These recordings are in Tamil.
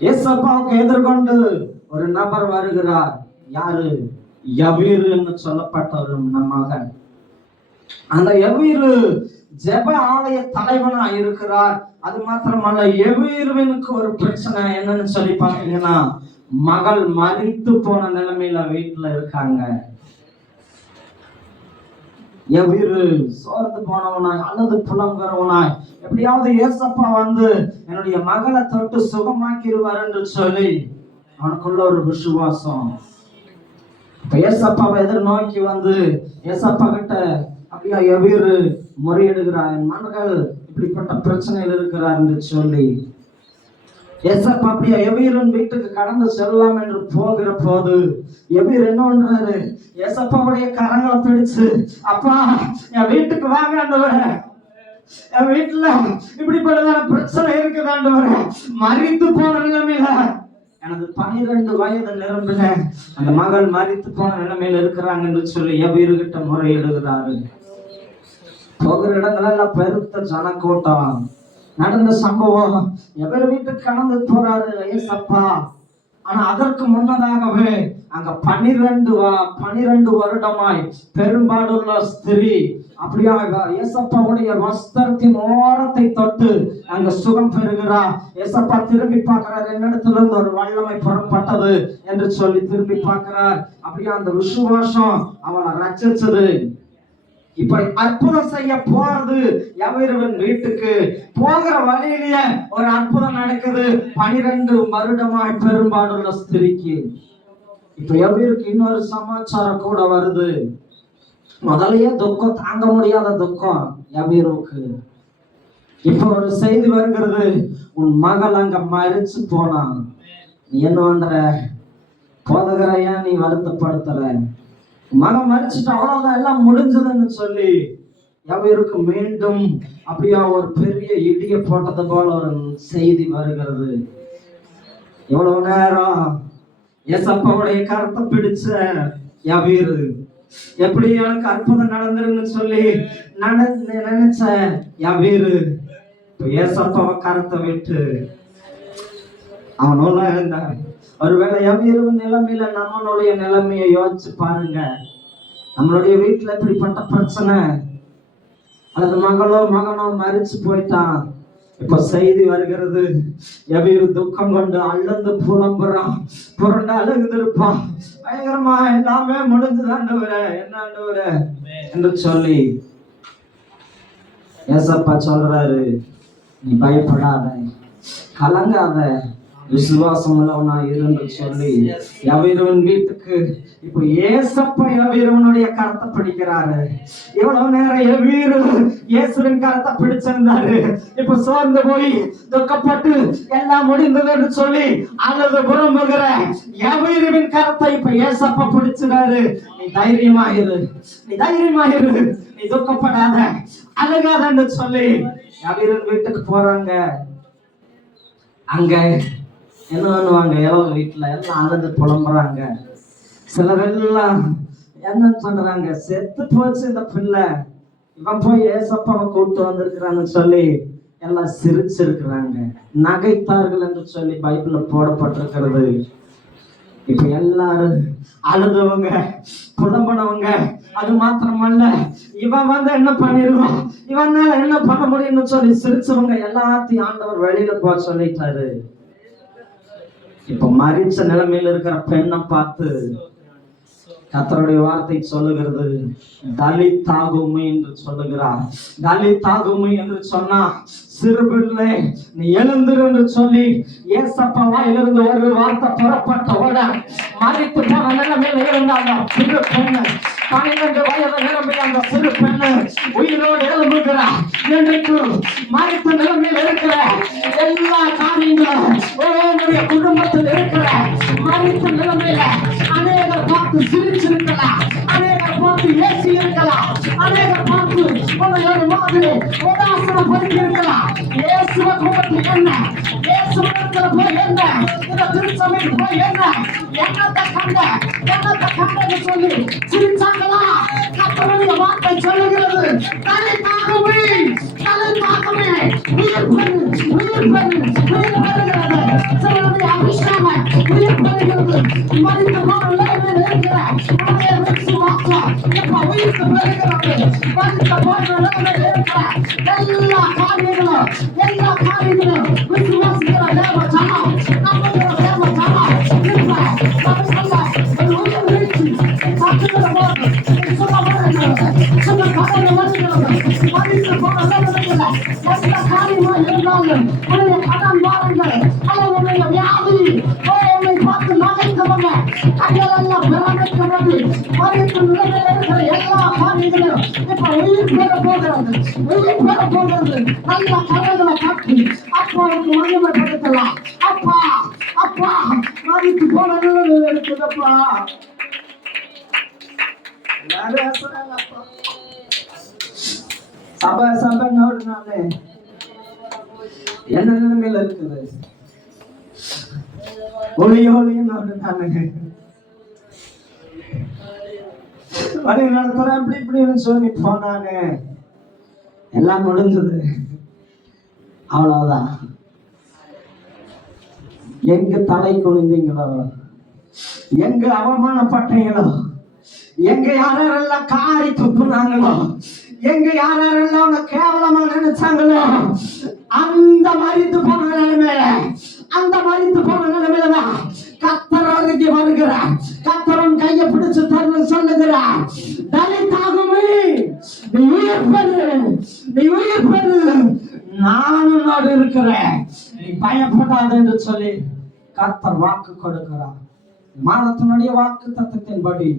ஏசப்பாவுக்கு எதிர்கொண்டு ஒரு நபர் வருகிறார். யாரு? யவீருன்னு சொல்லப்பட்ட ஒரு மகன். அந்த யவீரு ஜெப ஆலய தலைவனா இருக்கிறார். அது மாத்திரமல்ல, யவீருவினுக்கு ஒரு பிரச்சனை என்னன்னு சொல்லி பாத்தீங்கன்னா, மகள் மரித்து போன நிலைமையில வீட்டுல இருக்காங்க. யவீரு சோர்ந்து போனவனாய் அல்லது புலம்புறவனாய், எப்படியாவது ஏசப்பா வந்து என்னுடைய மகளை தொட்டு சுகமாக்கிடுவார் என்று சொல்லி அவனுக்குள்ள ஒரு விசுவாசம். ஏசப்பாவை எதிர்நோக்கி வந்து ஏசப்பா கிட்ட அப்படியா யவீரு முறையிடுகிறார், என் மகள் இப்படிப்பட்ட பிரச்சனையில் இருக்கிறார் என்று சொல்லி. ஏசப்பா அப்படியா யவீரன் வீட்டுக்கு கடந்து செல்லலாம் என்று போகிற போது யவீர் என்ன பண்றாரு? ஏசப்பாவுடைய கரங்களை பிடிச்சு, அப்பா என் வீட்டுக்கு வாங்க ஆண்டவரே, என் வீட்டுல இப்படிப்பட்டதான பிரச்சனை இருக்குது ஆண்டவரே, மரித்து போன நிலைமையில எனது 12 வயது நிரம்பின அந்த மகள் மரித்து போன நிலைமையில இருக்கிறாங்க என்று சொல்லி யவீருகிட்ட முறையிடுகிறாரு. போகிற இடங்களெல்லாம் பெருத்த ஜனக்கூட்டம். நடந்த சம்பவம், எவர் வீட்டுக்கு கடந்து போறாரு ஏசப்பா. ஆனா அதற்கு முன்னதாகவே அங்க 12 வருடமாய் பெரும்பாடுள்ள ஸ்திரீ அப்படியா ஏசப்பாவுடைய வஸ்திரத்தின் ஓரத்தை தொட்டு அங்க சுகம் பெறுகிறா. ஏசப்பா திரும்பி பார்க்கிறார், என்னிடத்துல இருந்து ஒரு வல்லமை புறப்பட்டது என்று சொல்லி திரும்பி பார்க்கிறார். அப்படியா அந்த விசுவாசம் அவளை ரட்சிச்சது. இப்ப அற்புதம் செய்ய போறது யவீருவின் வீட்டுக்கு. போகிற வழியிலேயே ஒரு அற்புதம் நடக்குது. 12 வருடமாய் பெரும்பாடுள்ள ஸ்திரீக்கு. இப்ப யவீருக்கு இன்னொரு சமாச்சாரம் கூட வருது. முதலையே துக்கம், தாங்க முடியாத துக்கம் யவீருக்கு. இப்ப ஒரு செய்தி வருகிறது, உன் மகள் அங்க மரிச்சு போனான், நீ என்ன பண்ற? போதகரையா நீ வருத்தப்படுத்தல, மகன் மரிச்சுட்டு அவ்வளவுதான் எல்லாம் முடிஞ்சதுன்னு சொல்லி யவீருக்கு மீண்டும் அப்படியா ஒரு பெரிய இடிய போட்டது போல ஒரு செய்தி வருகிறது. எவ்வளவு நேரம் ஏசப்பாவுடைய கருத்தை பிடிச்ச யவீரு எப்படி எனக்கு அற்புதம் நடந்துருன்னு சொல்லி நினைச்ச யவீரு ஏசப்பாவை கருத்தை விட்டு அவனோட இருந்தான். ஒருவேளை யவீரு நிலைமையில நம்மளுடைய நிலைமையை யோசிச்சு பாருங்க. நம்மளுடைய வீட்டுல இப்படிப்பட்ட பிரச்சனை, அல்லது மகளோ மகனோ மரிச்சு போயிட்டான். இப்ப செய்தி வருகிறது, யவீரு துக்கம் கொண்டு அழுந்து புலம்புறான், புரண்டு அழுகுதிருப்பான், பயங்கரமா எல்லாமே முடிஞ்சது ஆண்டவரே, என்ன ஆண்டவரே என்று சொல்லி ஏசப்பா சொல்றாரு, நீ பயப்படாத, கலங்காத, விசுவாசம் உள்ளவனா இருந்து சொல்லி யவீருவின் வீட்டுக்கு இப்ப ஏசப்பா யவீருவனுடைய கரத்தை பிடிக்கிறாரு. எவ்வளவு நேரம் யவீரு இயேசுவின் கரத்தை பிடிச்சிருந்தாரு. இப்ப சோர்ந்து போய் துக்கப்பட்டு எல்லாம் முடிந்தது என்று சொல்லி அழுது புறம்புகிற யவீருவின் கரத்தை இப்ப ஏசப்பா பிடிச்சிறாரு. நீ தைரியமாயிரு, நீ தைரியமாயிரு, நீ துக்கப்படாத, அழுகாத என்று சொல்லி யவீருவின் வீட்டுக்கு போறாங்க. அங்க என்ன பண்ணுவாங்க? எல்லாம் வீட்டுல எல்லாம் அழுது புலம்புறாங்க. சிலரெல்லாம் என்ன சொல்றாங்க, செத்து போச்சு இந்த பிள்ளை, இவன் போய் ஏசப்பாவை கூப்பிட்டு வந்திருக்கிறான்னு சொல்லி எல்லாம் சிரிச்சிருக்கிறாங்க, நகைத்தார்கள் என்று சொல்லி பைபிள்ல போடப்பட்டிருக்கிறது. இப்ப எல்லாரும் அழுதவங்க, புலம்பனவங்க, அது மாத்திரமல்ல இவன் வந்து என்ன பண்ணிருவான், இவனால என்ன பண்ண முடியும்னு சொல்லி சிரிச்சவங்க எல்லாத்தையும் ஆண்டவர் வெளியில போக சொல்லிட்டாரு. இப்ப மரிச்ச நிலைமையில இருக்கிற பெண்ணை பார்த்து கர்த்தருடைய வார்த்தை சொல்லுகிறது, தலித்தாகுமை என்று சொல்லுகிறார். தலித்தாகுமை என்று சொன்னா சிறு பிள்ளை நீ எழுந்திரு என்று சொல்லி ஏசப்பா வாயிலிருந்து ஒரு வார்த்தை புறப்பட்ட உடன் மரித்து போன நிலைமையில இருந்த அந்த சிறு பெண்ணு, 12 வயது நிலைமையில் அந்த சிறு பெண்ணு உயிரோடு எழும்புகிறார். இன்றைக்கு மரித்த நிலைமையில் இருக்கிற எல்லா காரியங்களும் உங்களுடைய குடும்பத்தில் இருக்கிற மரித்த நிலைமையில அநேகர் பார்த்து சிரிச்சிருக்கலாம், அநேகர் பார்த்து ஏசி இருக்கலாம், அநேகர் பார்த்து உங்களோட மாதிரி உதாசனம் படுத்தி இருக்கலாம். இயேசுவை கும்பிட்டு என்ன, இயேசுவிடத்துல போய் என்ன, இந்த திருச்சபைக்கு போய் என்ன, என்னத்தை கண்டன்னு சொல்லி சிரிச்சாங்களா? கர்த்தருடைய வார்த்தை சொல்லுகிறது, தலித்தாகுமே, தலித்தாகுமே, உயிர் பெறுகிறது. சிலருடைய போன்ற நிலைமையில் இருக்கிற எல்லா காரியங்களும் விசுவாசிக்கிற தேவ ஜனம், நம்புகிற தேவ ஜனம் இப்ப நமக்குள்ள ஒரு உயிர் வீழ்ச்சி காட்டுகிற போது சில கடவுள் வருகிறது. மறித்து போன நிலைமையில எந்த காரியமா இருந்தாலும் உடைய கடன் வாரங்கள் அல்லது உடைய வியாதி உன்னை பார்த்து நகைக்கிறவங்க கைகளெல்லாம் பிரமிக்கிறது. மறித்து நிலைமையில் இருக்கிற எல்லா காரியங்களும் இப்ப உயிர் பெற போகிறது. நல்ல கதைகளை காட்டி அப்பாவுக்கு மகிமைப்படுத்தலாம். அப்பா அப்பா மறித்து போன நிலைமையில் இருக்குதப்பா. சபை நோடுனாலே என்ன நிலைமையில இருக்குது? ஒளியும் நோடுனாலே வழி நடத்துற இப்படின்னு சொல்லி போனாங்க. எல்லாம் முடிஞ்சது, அவ்வளவுதான். எங்க தலை குனிந்தீங்களோ, எங்க அவமானப்பட்டீங்களோ, எங்க யாரெல்லாம் காரி துப்புனாங்களோ, எங்க யாரெல்லாம் கேவலமா நினைச்சாங்களோ, அந்த மறித்து போன நிலைமையில தான் கர்த்தர் அருகே வருகிறார். கர்த்தரும் கையை பிடிச்சு தரணும் சொல்லுகிறார். தலித்தாகுமே, நீ உயிர் பெறு, நானும் நாடு இருக்கிறேன், நீ பயப்படாது என்று சொல்லி கர்த்தர் வாக்கு கொடுக்கிறார். மானத்தினுடைய வாக்கு தத்தத்தின்படி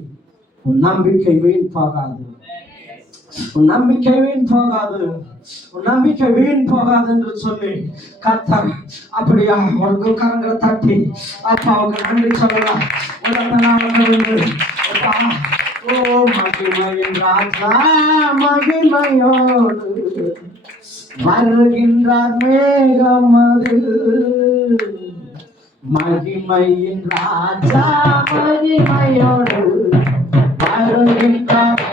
உன் நம்பிக்கை வீண் போகாது, உன் நம்பிக்கை வீண் போகாது என்று சொல்லி கர்த்தர் அப்படியா ஒரு கரங்களை தட்டி அப்பாவுக்கு நன்றி சொல்லலாம். ஓ மகிமையின் ராஜா மகிமையோடு வருகின்றார் மேகமதில், மகிமையின் ராஜா மகிமையோடு வருகின்றார்.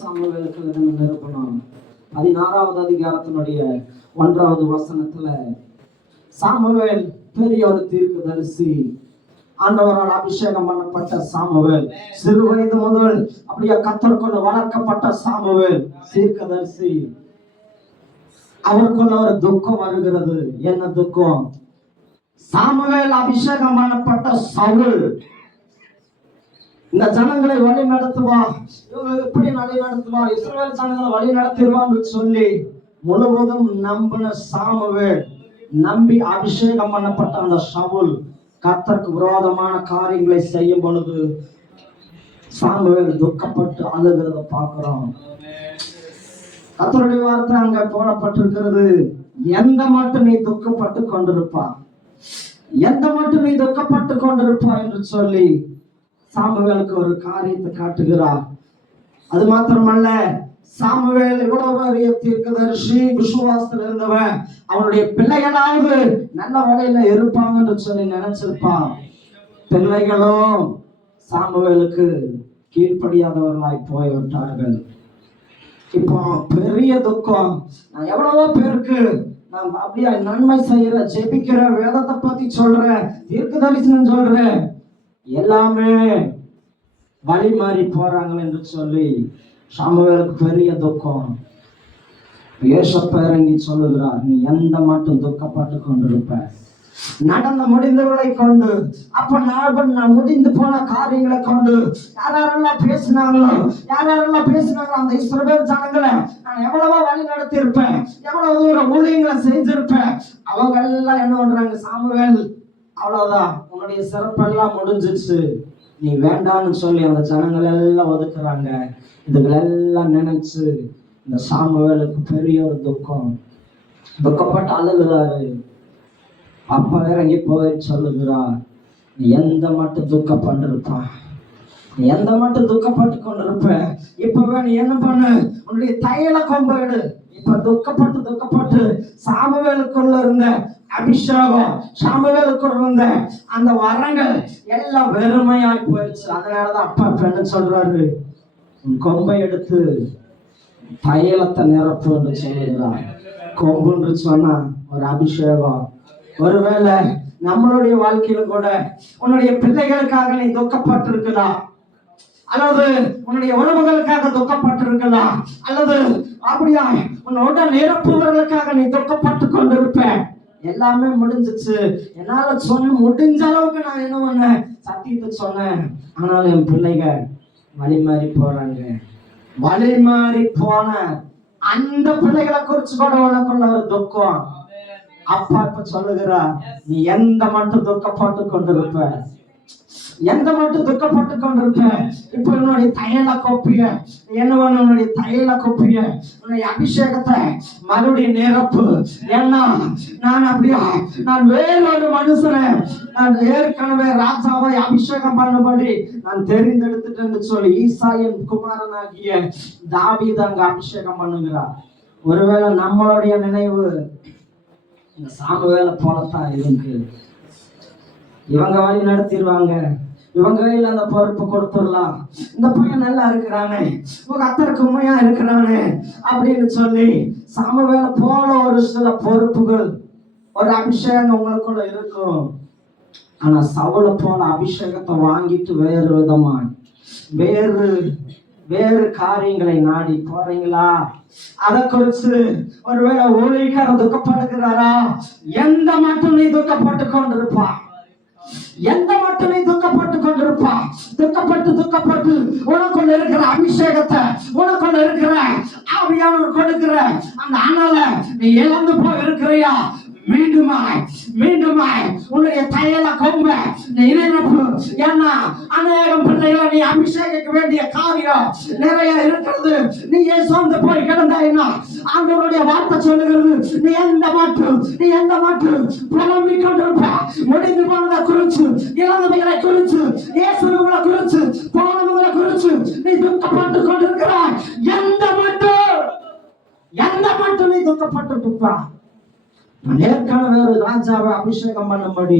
சாமுவேலுக்கு நிரூபணம் 16வது அதிகாரத்தினுடைய 1வது வசனத்துல சாமுவேல் பெரிய ஒரு தீர்க்கதரிசி, ஆண்டவரால் அபிஷேகம் பண்ணப்பட்ட சாமுவேல், சிறு வயது முதல் அப்படியே கர்த்தர் கொண்டு வளர்க்கப்பட்ட சாமுவேல் தீர்க்கதரிசி. அவருக்குள்ள ஒரு துக்கம் வருகிறது. என்ன துக்கம்? சாமுவேல் அபிஷேகம் பண்ணப்பட்ட சவுல் இந்த ஜனங்களை வழி நடத்துவா, எப்படி வழி நடத்துவா, இஸ்ரவேல் ஜனங்களை வழி நடத்திடுவான்னு சொல்லி முழுவதும் நம்பின சாமுவேல், நம்பி அபிஷேகம் பண்ணப்பட்ட அந்த சவுல் கர்த்தருக்கு விரோதமான காரியங்களை செய்யும் பொழுது சாமுவேல் துக்கப்பட்டு அழுகிறத பார்க்கிறோம். கர்த்தருடைய வார்த்தை அங்க போடப்பட்டிருக்கிறது. எந்த மட்டும் நீ துக்கப்பட்டு கொண்டிருப்பா, எந்த மட்டும் நீ துக்கப்பட்டு கொண்டிருப்பா என்று சொல்லி சாமுவேலுக்கு ஒரு காரியத்தை காட்டுகிறார். அது மாத்திரமல்ல, சாமுவேல் இவ்வளவு பெரிய தீர்க்கதரிசி, விசுவாசத்தில் இருந்தவன், அவனுடைய பிள்ளைகளாவது நல்ல வழியில இருப்பாங்க என்று சொல்லி நினைச்சிருப்பான். பிள்ளைகளும் சாமுவேலுக்கு கீழ்ப்படியாதவர்களாய் போய்விட்டார்கள். இப்போ பெரிய துக்கம். நான் எவ்வளவோ பேருக்கு நான் அப்படியே நன்மை செய்யற, ஜெபிக்கிற, வேதத்தை பத்தி சொல்றேன், தீர்க்கதரிசனம் சொல்றேன், எல்லாமே வழி மாறி போறாங்க என்று சொல்லி சாமுவேலுக்கு பெரிய துக்கம். யோசேப்பு இறங்கி சொல்லுகிறார், நீ எந்த மட்டும் துக்கப்பட்டு கொண்டிருப்ப, நடந்த முடிந்தவர்களை கொண்டு, அப்ப நான் முடிந்து போன காரியங்களை கொண்டு யாரெல்லாம் பேசினாங்களோ அந்த இஸ்ரவேல் ஜனங்களை நான் எவ்வளவோ வழி நடத்தி இருப்பேன், எவ்வளவு தூரம் ஊழியங்களை செஞ்சிருப்பேன், அவங்க எல்லாம் என்ன பண்றாங்க, சாமுவேல் அவ்வளவுதான், உன்னுடைய சிறப்பெல்லாம் முடிஞ்சிச்சு, நீ வேண்டான்னு சொல்லி அந்த ஜனங்கள் எல்லாம் ஒதுக்குறாங்க. இதுகளெல்லாம் நினைச்சு இந்த சாமுவேலுக்கு பெரிய ஒரு துக்கம், துக்கப்பட்டு அழுகிறாரு. அப்பா இறங்கி போய் சொல்லுகிறார், நீ எந்த மட்டும் துக்கப்பட்டிருப்பா, நீ எந்த மட்டும் துக்கப்பட்டு கொண்டிருப்ப, இப்பவே நீ என்ன பண்ணு, உன்னுடைய தையல கொம்பேடு. இப்ப துக்கப்பட்டு சாமுவேலுக்குள்ள இருந்த அபிஷேகம், சாமுவேலுக்குள்ள இருந்த அந்த வரங்கள் எல்லாம் வெறுமையாய் போயிடுச்சு. அதனாலதான் அப்பா என்ன சொல்றாரு, உன் கொம்பை எடுத்து தையலத்தை நிரப்பு என்று சொல்லுகிறார். கொம்புன்னு சொன்னா ஒரு அபிஷேகம். ஒருவேளை நம்மளுடைய வாழ்க்கையில கூட உன்னுடைய பிள்ளைகளுக்காக நீ துக்கப்பட்டிருக்கலாம், அல்லது உன்னுடைய உறவுகளுக்காக துக்கப்பட்டிருக்கலாம், அல்லது அப்படியா உன்னோட நிரப்புவர்களுக்காக நீ துக்கப்பட்டு கொண்டிருப்ப. எல்லாமே முடிஞ்சிச்சு, என்னால சொன்ன முடிஞ்ச அளவுக்கு நான் என்ன பண்ணேன், சத்தியத்தை சொன்னேன். ஆனாலும் என் பிள்ளைங்க வழி மாறி போறாங்க. வழி மாறி போன அந்த பிள்ளைகளை குறிச்சு கூட உனக்குள்ள ஒரு துக்கம். அப்பா இப்ப சொல்லுகிறா, நீ எந்த மட்டும் துக்கப்பட்டு கொண்டிருப்ப, எந்த மட்டும் துக்கப்பட்டு கொண்டிருப்ப. இப்ப என்னுடைய தையல கோப்பிய என்ன உன்னுடைய தையல கோப்பிய உன்னுடைய அபிஷேகத்தை மறுபடியும் நிரப்பு. ஏன்னா நான் அப்படியா, நான் வேறொரு மனுஷனை நான் ஏற்கனவே ராஜாவை அபிஷேகம் பண்ணும்படி நான் தெரிந்தெடுத்துட்டேன்னு சொல்லி ஈசாயின் குமாரனாகிய தாவீது அங்க அபிஷேகம் பண்ணுகிறார். ஒருவேளை நம்மளுடைய நினைவு இந்த சாமுவேலை போலத்தான் இருக்கு. இவங்க வழி நடத்திடுவாங்க, இவங்க கையில் அந்த பொறுப்பு கொடுத்துடலாம், இந்த பையன் நல்லா இருக்கிறானே, உங்க அத்தருக்கு உண்மையா இருக்கிறானே அப்படின்னு சொல்லி சாமுவேலை போல ஒரு சில பொறுப்புகள், ஒரு அபிஷேகம் உங்களுக்குள்ள இருக்கும். ஆனா சவுலை போல அபிஷேகத்தை வாங்கிட்டு வேறு விதமா வேறு காரியங்களை நாடி போறீங்களா? அதை குறித்து ஒருவேளை ஊழியக்கார துக்கப்படுகிறாரா? எந்த மட்டும் நீ துக்கப்பட்டு கொண்டிருப்பா, எந்த மட்டும் நீ துக்கப்பட்டு கொண்டிருப்பா. துக்கப்பட்டு உனக்குள்ள இருக்கிற அபிஷேகத்தை, உனக்குள்ள இருக்கிற ஆவியானவர் கொடுக்கிற அந்த அனல நீ இழந்து போய் இருக்கிறியா? மீண்டுமாய் உன்னுடைய தையல கொம்ப நினைப்பு. ஏன்னா அநேகம் பிள்ளைகளை நீ அபிஷேகிக்க வேண்டிய காரியம் நிறைய இருக்கிறது. நீ ஏன் சொந்த போய் கிடந்தாயினா ஆண்டவருடைய வார்த்தை சொல்லுகிறது, நீ எந்த மாட்டு புலம்பிக் கொண்டிருப்ப. முடிந்து போனதை குறிச்சு, இழந்தவைகளை குறிச்சு, இயேசுவை குறிச்சு, போனவங்களை குறிச்சு நீ துக்கப்பட்டு கொண்டிருக்கிறாய். எந்த மட்டும் நீ துக்கப்பட்டு இருப்பா. ஏற்கனவே ஒரு ராஜாவை அபிஷேகம் பண்ணும்படி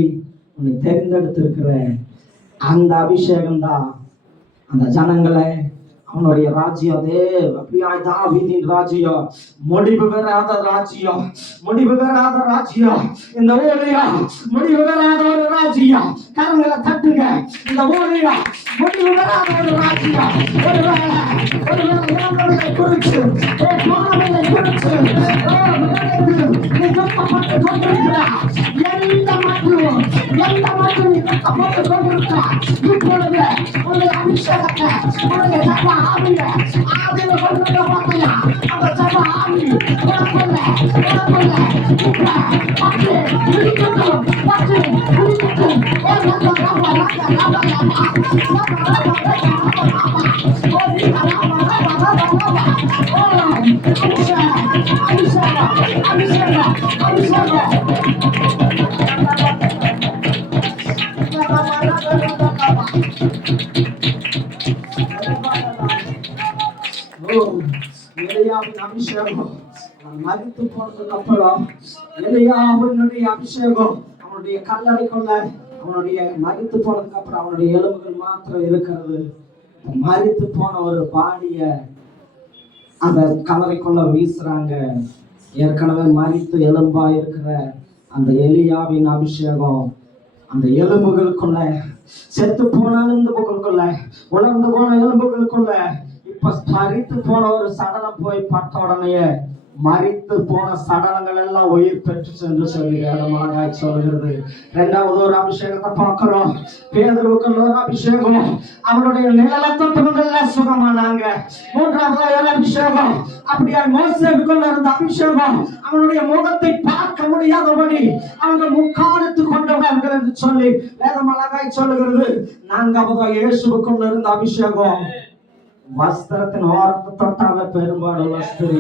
உன்னை தெரிந்தெடுத்திருக்கிறேன். அந்த அபிஷேகம் தான் அந்த ஜனங்களை அவனுடைய ராஜ்யம், அதே அப்படியாய் தாவீதின் ராஜ்யம், முடிவு பெறாத ராஜ்யம், இந்த ஊழியம் முடிவு பெறாத ஒரு ராஜ்யம். கரங்களை தட்டுங்க, இந்த ஊழியம் முடிவு பெறாத ஒரு ராஜ்யம். ஒருவேளை குறிச்சு நீ துக்கப்பட்டு கொண்டிருக்கிறார். எந்த மட்டும் நீ துக்கப்பட்டு கொண்டிருக்கிறார். இப்பொழுது உன்னுடைய அபிஷேகத்தை, உன்னுடைய ஜப ஆவியை கொண்டிருக்க பார்த்தியா? அந்த ஜப ஆவி உனக்குள்ள அபிஷேகம் மறித்து போனதுக்கு அப்புறம் எலியாவினுடைய அபிஷேகம் அவனுடைய கல்லறைக்குள்ள, அவனுடைய மறித்து போனதுக்கு அப்புறம் அவனுடைய எலும்புகள் மாத்திரம் இருக்கிறது. மறித்து போன ஒரு பாடிய அந்த கல்லறைக்குள்ள வீசுறாங்க. ஏற்கனவே மறித்து எலும்பா இருக்கிற அந்த எலியாவின் அபிஷேகம் அந்த எலும்புகளுக்குள்ள, செத்து போன எலும்புகளுக்குள்ள, உலர்ந்து போன எலும்புகளுக்குள்ள இப்ப மறித்து போன ஒரு சடலம் போய் பட்ட உடனே மறித்து போன சடலங்கள் எல்லாம் உயிர் பெற்று சென்று சொல்லி வேதமாய் சொல்கிறது. இரண்டாவது ஒரு அபிஷேகத்தை பார்க்கிறோம். பேதுருவுக்குள்ள ஒரு அபிஷேகம், அவனுடைய நிழலை தொட்டவங்கள்ல சுகமானாங்க. மூன்றாவது ஒரு அபிஷேகம், அப்படியே மோசேவுக்குள்ள இருந்த அபிஷேகம், அவனுடைய முகத்தை பார்க்க முடியாதபடி அவங்க முக்காலத்து கொண்டவர்கள் என்று சொல்லி வேதமாய் சொல்லுகிறது. நான்காவது இயேசுவுக்குள்ள இருந்த அபிஷேகம், வஸ்திரத்தின் ஓரத்தை தொட்டால பெரும்பாடுள்ள ஸ்திரீ,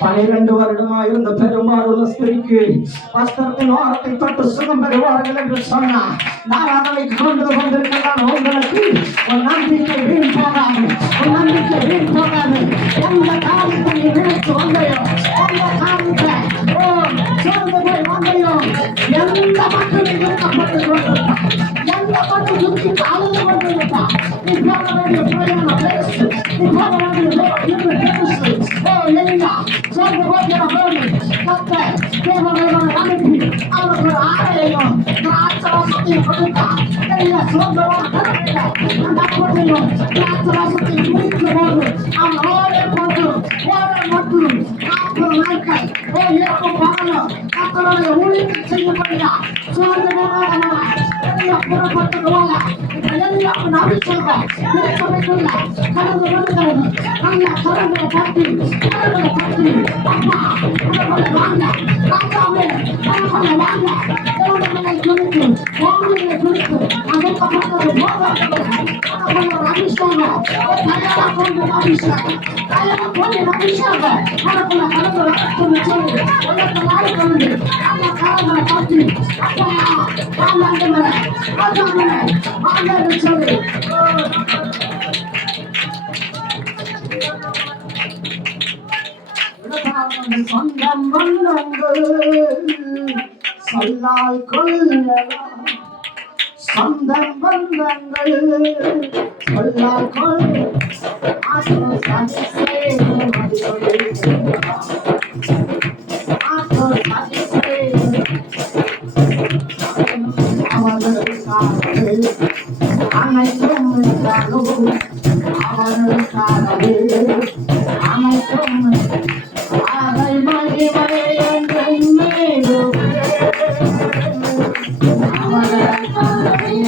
12 வருடமா இருந்த பெரும்பாடுள்ள ஸ்திரீக்கு வஸ்திரத்தின் ஓரத்தை தொட்டு சுகம் பெறுவார்கள் என்று சொன்னார். நான் அதை கொண்டு வந்திருக்கிறான். உங்களுக்கு ஒரு நம்பிக்கை வீண் போகாது, எந்த காரியத்தை நீ நினைத்து வந்தையோ, எந்த காரியத்தை சோர்ந்து போய் வந்தையோ, எந்த மக்கள் இருக்கப்பட்டு கொண்டிருப்பார், எந்த மக்கள் துக்கிட்டு அழுது கொண்டிருப்பார், நீ போக வேண்டிய பிரயாணம் பேசு, நீ போக வேண்டிய அனுப்பி அவருக்கு ஒரு ஆடையையும் திராட்சரசத்தையும் கொடுத்தார். திராட்சரசத்தை குடிக்கும் போது அவன் ஓடே போட்டு ஓட மட்டும் 40 நாட்கள் இரவு பகலும் கர்த்தருடைய ஊழியத்தை செய்யப்படுகிறா. சோர்ந்து போகாதவனாய் புறப்பட்டது போல எல்லாம் அபிஷேகம் திருச்சபைக்குள்ள கடந்து வருகிறது. நல்ல கரங்களை தட்டி அப்பா உங்களை வாங்க ராஜாவே உங்களை வாங்க தேவனை குறித்து வாங்கியை குறித்து அதுக்கப்பட்டது போக ஒரு அபிஷேகம் கையாள கொண்டு அபிஷேகம் கையாள கொண்டு அபிஷேகம் அதுக்குள்ள கடந்து வரட்டும் சொல்லி உலகத்தை நாடு கொண்டு அந்த கரங்களை தட்டி அப்பா வாங்க ராஜாவே வாங்க சொல்லி சொந்தம் வந்தங்கள் சொல்லால் கொள்ளலாம் சொந்தம் வந்தங்கள் சொல்லால் கொள்ள அனைத்தும் அவர்களுக்காகவே அனைத்தும் அதை மகிமை என்றும் மேலும் அவர்களுக்காகவே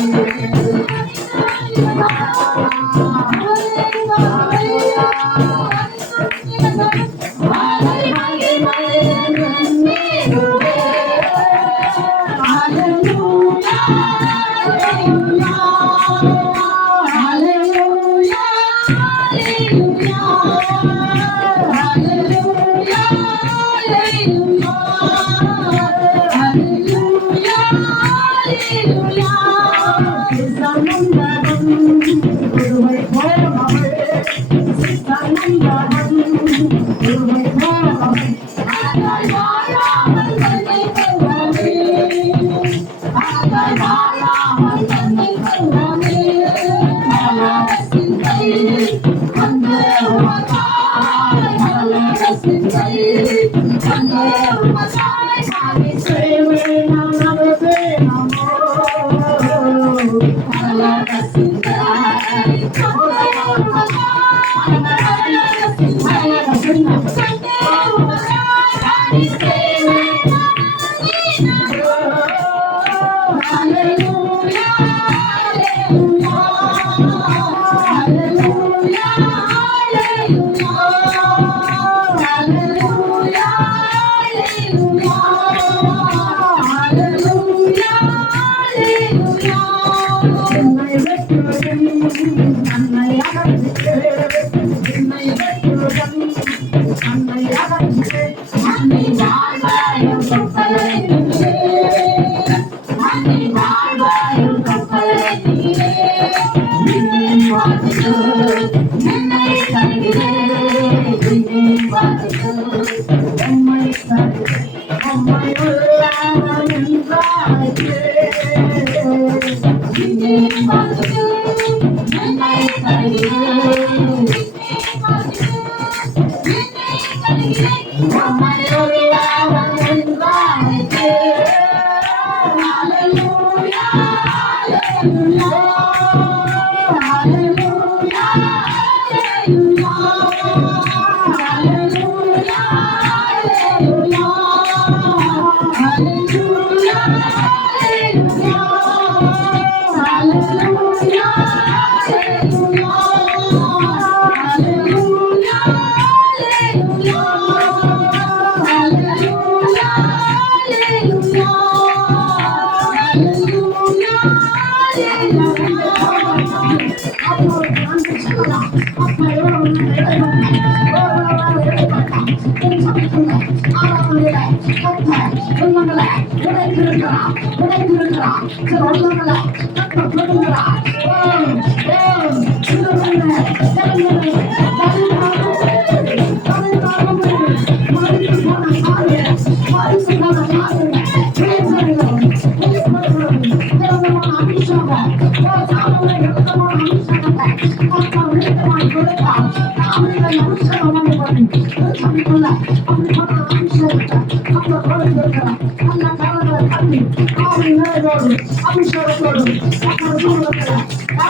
சொல்லி ஆவின் நிறைவோடு அபிஷேகத்தோடு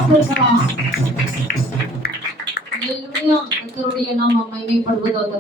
பேசலாம். கர்த்தருடைய நாமம் மகிமைப்படுவதாக